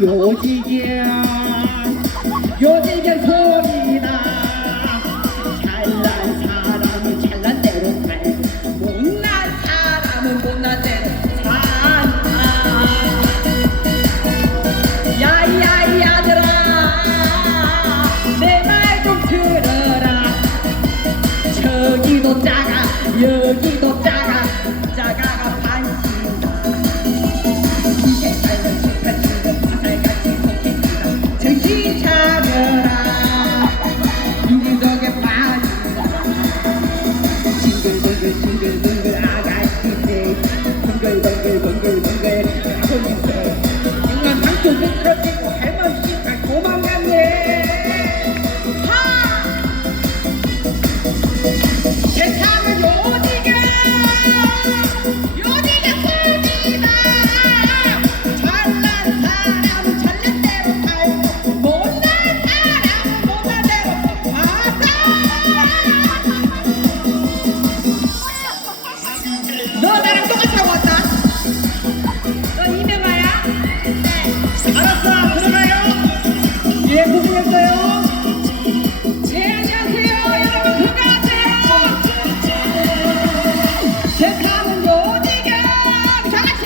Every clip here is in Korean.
요지경 요지경 소리나 잘난 사람은 잘난 대로 살 못난 사람은 못난 대로 산다 야야이 아들아 내 말 좀 들어라 저기도 작아 여기도 작아 작아가 반신다 이제 살면 축하 지금 화살같이 속힌다 정신 차려라 유기적에 빠진다 징글징글 아가씨들 벙글벙글 하고 있어 영원 방도 미끄러지고 할머니가 도망갔네 세상은 요지경 요지경 뿐이다 잘난 사람은 잘난 대로 살고 못난 사람은 못난 대로 살아 너 나랑 똑같이 하고 왔다 너 이명아야? 네 알았어 들어가요 예 고생했어요 네 안녕하세요 여러분 건강하세요 세상은 요지경 다같이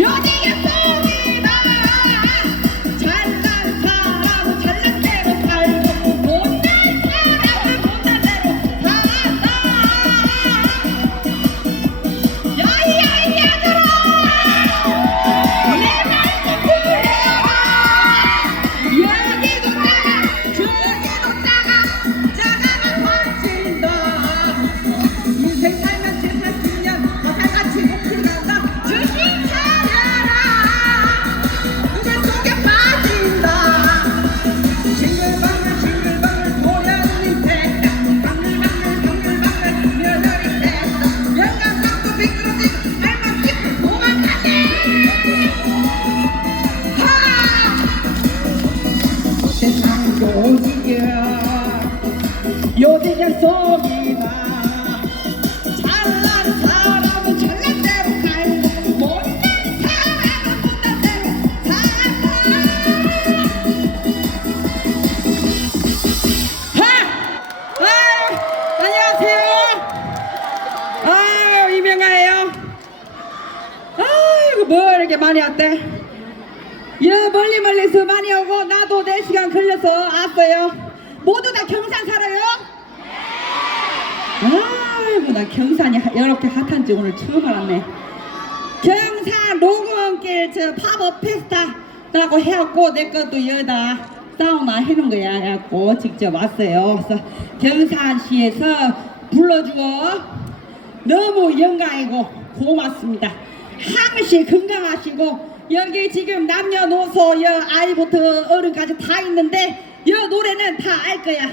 요지경 뽕이다 잘난 사람은 잘난 대로 살고 못난 사람은 못난 대로 산다 야이야이 얘들아 내 말 좀 들어라 여기도 작아 저기도 작아가 빠진다 인생 살면 제살 10년 화살같이 높이 간다 정신 차려라 누굴 속에 빠진다 싱글벙글 도련님 됐다 방글방글 며느리 됐다 영감상도 미끄러지고 할머니 도망가네 세상 요지경 속이다 잘난 사람은 잘난 대로 살고 못난 사람은 못난 대로 살아 안녕하세요 아유 이명아예요 아이고 뭐 이렇게 많이 왔대 멀리서 많이 오고 나도 4시간 걸려서 왔어요 모두 다 경산 살아요? 아이고 나 경산이 이렇게 핫한지 오늘 처음 알았네 경산 로그원길 저 팝업 페스타라고 해갖고 내 것도 여기다 사우나 해놓은 거야 해갖고 직접 왔어요 그래서 경산시에서 불러주고 너무 영광이고 고맙습니다 항시 건강하시고 여기 지금 남녀노소 아이부터 어른까지 다 있는데 이 노래는 다 알 거야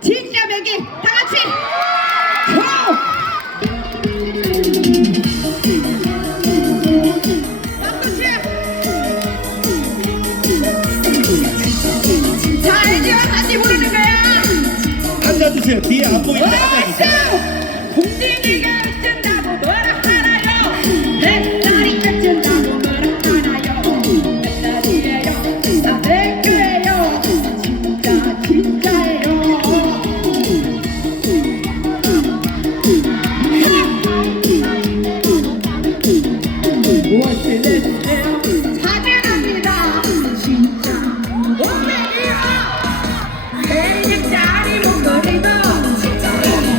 진짜 매기 다 같이 자 이제 같이 부르는 거야 앉아주세요. 뒤에 안 보이니까 앉아주세요. 궁뎅이가 어쩐다고 뭐라 하나요 뱃살이 어쩐다고 뭐라 하나요 뱃살이에요 나 내 거예요 진짜예요 무엇을 해주세요 사죄합니다 진짜 오늘이요 100일짜리 목소리도 진짜예요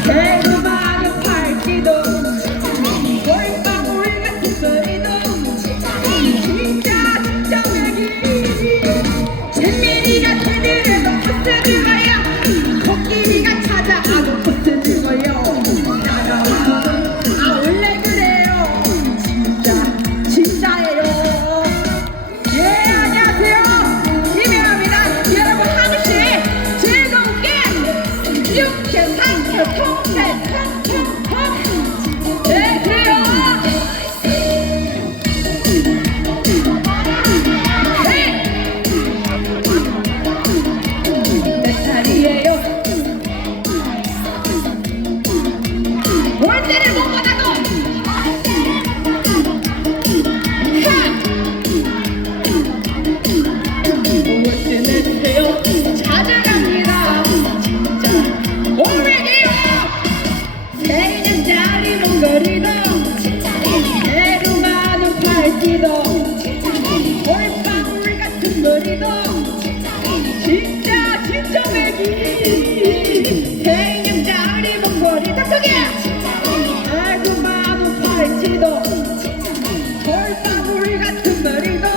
돌방울 같은 머리도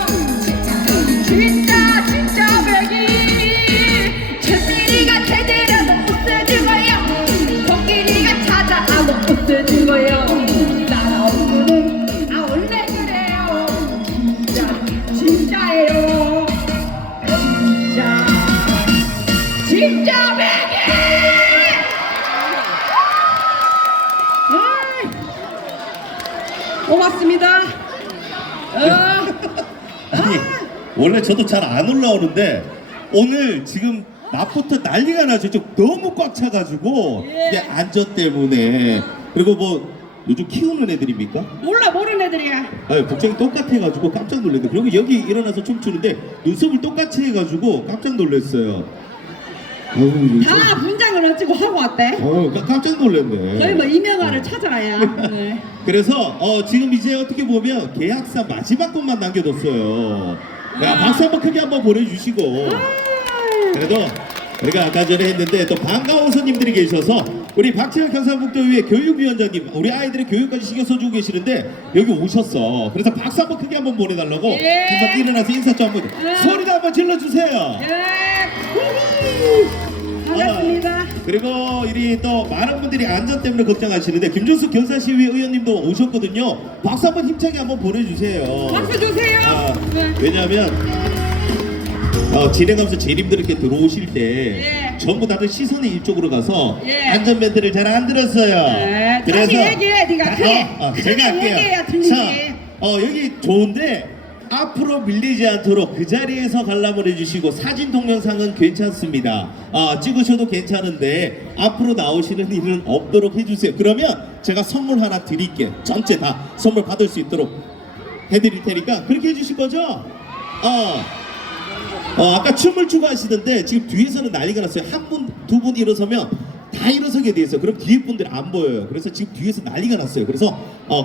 진짜 백이 철필이가 제대로 없어진 거야 코끼리가 찾아가고 없어진 거야 따라오는 원래 그래요 진짜예요 진짜 백이 고맙습니다. 아니 원래 저도 잘 안 올라오는데 오늘 지금 낮부터 난리가 나죠. 좀 너무 꽉 차가지고 예. 이게 안전 때문에 그리고 뭐 요즘 키우는 애들입니까? 몰라 모르는 애들이야. 아니 복장이 똑같아가지고 깜짝 놀랐는데 그리고 여기 일어나서 춤추는데 눈썹을 똑같이 해가지고 깜짝 놀랐어요. 어우, 다 분장을 어찌고 하고 왔대. 깜짝 놀랐네. 저희 뭐 이명아를 찾아라야. 네. 그래서 지금 이제 어떻게 보면 계약사 마지막 것만 남겨뒀어요. 야, 박수 한번 크게 한번 보내주시고. 그래도 우리가 아까 전에 했는데 또 반가운 손님들이 계셔서 우리 박채영 경상북도의회 교육위원장님 우리 아이들의 교육까지 신경 써주고 계시는데 여기 오셨어. 그래서 박수 한번 크게 한번 보내달라고 금방 일어나서 인사 좀 한번 소리도 한번 질러주세요. 반갑습니다. 그리고 우리 또 많은 분들이 안전 때문에 걱정하시는데 김준수 경산시의회 의원님도 오셨거든요. 박수 한번 힘차게 한번 보내주세요. 박수 주세요. 네. 왜냐하면 진행하면서 재림들 이렇게 들어오실 때 전부 다들 시선이 이쪽으로 가서 안전 멘트를 잘 안 들었어요. 다시 얘기해, 네가 크게. 제가 할게요. 얘기해야 들리지. 자, 여기 좋은데 앞으로 밀리지 않도록 그 자리에서 관람을 해주시고 사진 동영상은 괜찮습니다. 찍으셔도 괜찮은데 앞으로 나오시는 일은 없도록 해주세요. 그러면 제가 선물 하나 드릴게. 전체 다 선물 받을 수 있도록 해드릴 테니까 그렇게 해주실 거죠? 아까 춤을 추고 하시던데 지금 뒤에서는 난리가 났어요. 한 분, 두 분 일어서면 다 일어서게 돼 있어요. 그럼 뒤에 분들 안 보여요. 그래서 지금 뒤에서 난리가 났어요. 그래서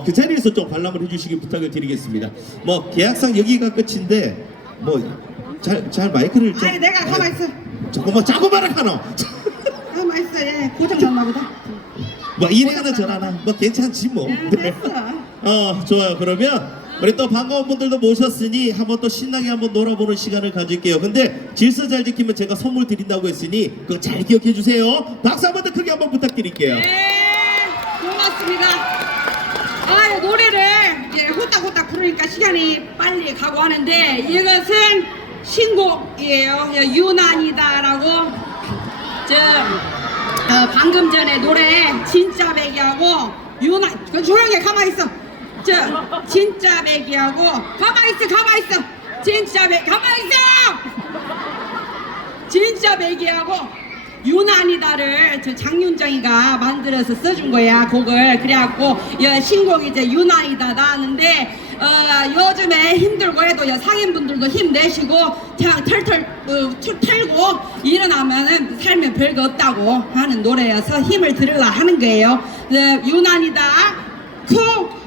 그 자리에서 좀 관람을 해주시기 부탁을 드리겠습니다. 뭐 계약상 여기가 끝인데 뭐 잘 마이크를 좀. 아니 내가 가만 있어. 잠깐만 자꾸 말하노. 가만 있어. 얘 고장 났나 보다. 뭐 이래 하나 저 하나 뭐 괜찮지 뭐. 됐어. 좋아요. 그러면 우리 또 반가운 분들도 모셨으니 한번 또 신나게 한번 놀아보는 시간을 가질게요. 근데 질서 잘 지키면 제가 선물 드린다고 했으니 그거 잘 기억해 주세요. 박수 한번 더 크게 한번 부탁드릴게요. 네, 고맙습니다. 노래를 후딱후딱 부르니까 시간이 빨리 가고 하는데 이것은 신곡이에요. 유난이다라고 방금 전에 노래 진짜 배기하고 조용히 가만히 있어. 진짜 배기하고 가만히 있어. 진짜 배기하고 유난이다를 장윤정이가 만들어서 써준 거야 곡을. 그래갖고 신곡이 이제 유난이다 나왔는데 요즘에 힘들고 해도 상인분들도 힘내시고 그냥 털털 털고 일어나면은 살면 별거 없다고 하는 노래여서 힘을 들으려 하는 거예요. 유난이다 쿵.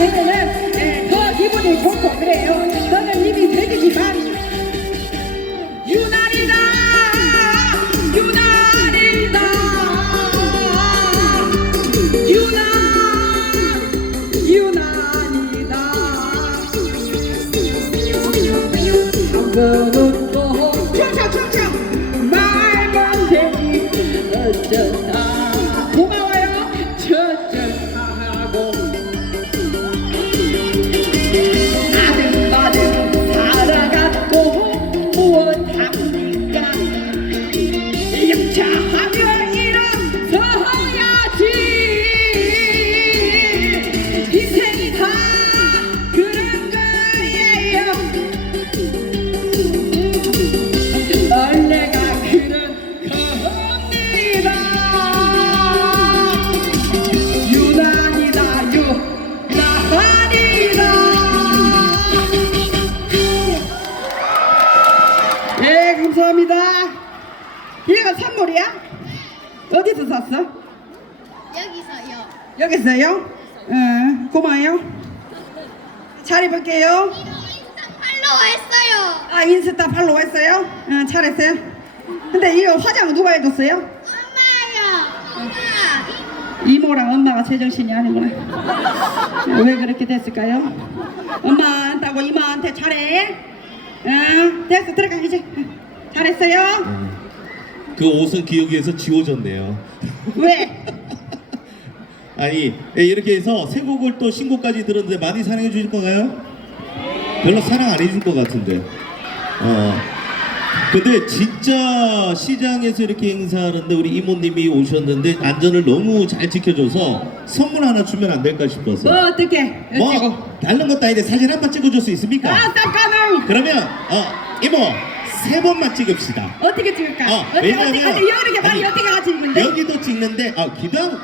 되면은 더 기분이 좋고 그래요. 저는 이미 돼지지만 유난이다 유난이다 누구는 또 춤춰 말만 되지 어쩌다 고마워요 저쩌하고 아등바등 살아갔고 무엇합니까 영차하면 일어서야지 인생이 다 그런 거예요 원래가 그런 겁니다 유난이다 유난이다 네 감사합니다 얘가 선물이야? 어디서 샀어? 여기서요. 여기서요? 응 고마워요 잘 입을게요 인스타 팔로우 했어요. 아 인스타 팔로우 했어요? 응 잘했어요 근데 이거 화장 누가 해줬어요? 엄마요. 엄마. 이모랑 엄마가 제정신이 아니구나 왜 그렇게 됐을까요? 엄마한테하고 이모한테 잘해 응 됐어 들어가 이제 응, 잘했어요 그 옷은 기억에서 지워졌네요. 왜? 아니 이렇게 해서 세 곡을 또 신곡까지 들었는데 많이 사랑해 주실 건가요? 별로 사랑 안 해줄 것 같은데. 근데 진짜 시장에서 이렇게 행사하는데 우리 이모님이 오셨는데 안전을 너무 잘 지켜줘서 선물 하나 주면 안 될까 싶어서. 뭐 어떻게 어찌고 뭐 다른 것도 아닌데 사진 한 번 찍어줄 수 있습니까? 아 깜깜을 그러면 이모 3번만 찍읍시다. 어떻게 찍을까? 어떻게 왜냐면 이렇게 많이 아니, 어떻게 같이 있는데? 여기도 찍는데 기당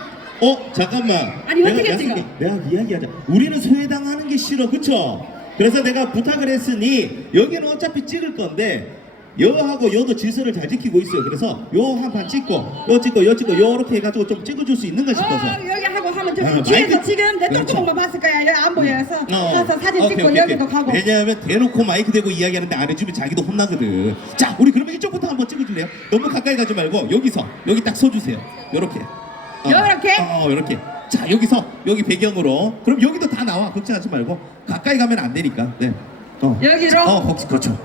잠깐만 아니, 어떻게 찍어? 내가 이야기하자. 우리는 소외당하는 게 싫어 그쵸? 그래서 내가 부탁을 했으니 여기는 어차피 찍을 건데 여하고 여도 질서를 잘 지키고 있어요. 그래서 요 한 판 찍고 요 찍고 요 찍고 요렇게 해가지고 좀 찍어줄 수 있는가 싶어서. 여기 하고 하면 저 아, 뒤에서 마이크- 지금 내 그렇죠. 똥구멍만 봤을 거야 여기 안 보여서 가서 사진 오케이, 찍고 오케이, 여기도 오케이. 가고 왜냐하면 대놓고 마이크 대고 이야기하는데 안 해주면 자기도 혼나거든. 자 우리 그러면 이쪽부터 한번 찍어줄래요? 너무 가까이 가지 말고 여기서 여기 딱 서주세요. 요렇게 요렇게? 요렇게. 자 여기서 여기 배경으로 그럼 여기도 다 나와. 걱정하지 말고 가까이 가면 안 되니까. 네. 여기로? 그렇죠.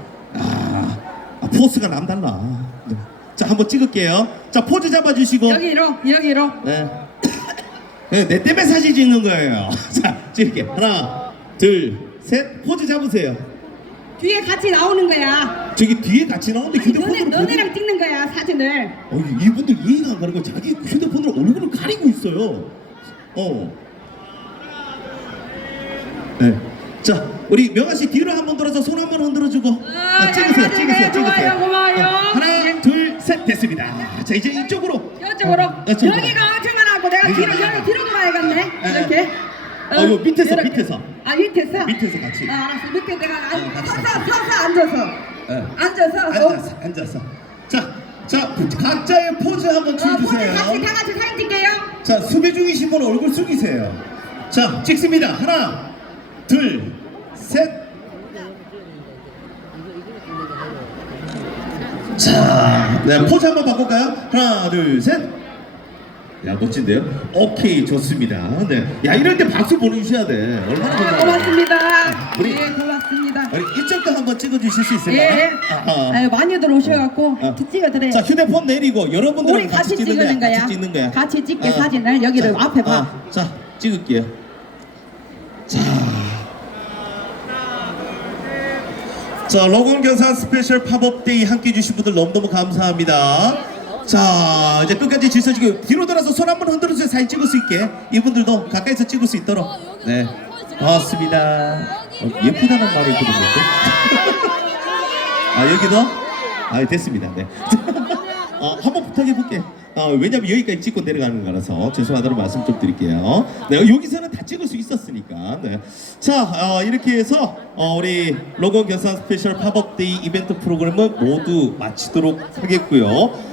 포스가 남달라. 네. 자 한번 찍을게요. 자 포즈 잡아주시고. 여기로 네. 네, 내 때문에 사진 찍는 거예요. 자, 찍을게. 하나, 둘, 셋. 포즈 잡으세요. 뒤에 같이 나오는 거야 저기 뒤에 같이 나오는데 휴대폰으로 너네랑 찍는 거야 사진을 이분들 이해가 안 가는 거 자기 휴대폰으로 얼굴을 가리고 있어요. 네. 자, 우리 명아 씨 뒤로 한번 돌아서 손 한번 흔들어주고. 찍으세요. 좋아요, 고마워요. 하나, 둘, 셋. 됐습니다. 자, 이제 이쪽으로. 이쪽으로 이쪽으로. 여기가 엄청 많았고 내가 뒤로 돌아야겠네 이렇게 요 밑에서 이렇게. 밑에서 밑에서 같이. 알았어 밑에 내가 네. 앉아서 앉아서. 자, 각자의 포즈 한번 포즈 취해주세요. 다 같이 사진 찍게요 자, 수비 중이신 분 얼굴 숙이세요. 자, 찍습니다. 하나, 둘, 셋. 자, 네, 포즈 한번 바꿀까요? 하나, 둘, 셋. 야, 멋진데요? 오케이, 좋습니다. 네. 야, 이럴 때 박수 보내주셔야 돼. 얼마나 좋아요. 고맙습니다 우리- 예 고맙습니다 아니, 이쪽도 한번 찍어주실 수 있을까요? 예 아유, 많이들 오셔갖고 찍어드려요 자, 휴대폰 내리고 여러분들랑 우리 같이 찍는 거야 같이 찍는 거야. 같이 찍게 사진을 여기를 자, 앞에 봐 자, 찍을게요. 자, 로건 경산 스페셜 팝업 데이 함께 해주신 분들 너무너무 감사합니다. 자, 이제 끝까지 질서 지키고 뒤로 돌아서 손 한번 흔들어주세요. 사진 찍을 수 있게. 이분들도 가까이서 찍을 수 있도록. 네, 고맙습니다. 예쁘다는 말을 들었는데. 여기도? 됐습니다. 네. 한번 부탁해 볼게. 왜냐면 여기까지 찍고 내려가는 거라서 죄송하다는 말씀 좀 드릴게요. 네, 여기서는 다 찍을 수 있었으니까. 네. 자, 이렇게 해서 우리 로건 경산 스페셜 팝업 데이 이벤트 프로그램을 모두 마치도록 하겠고요.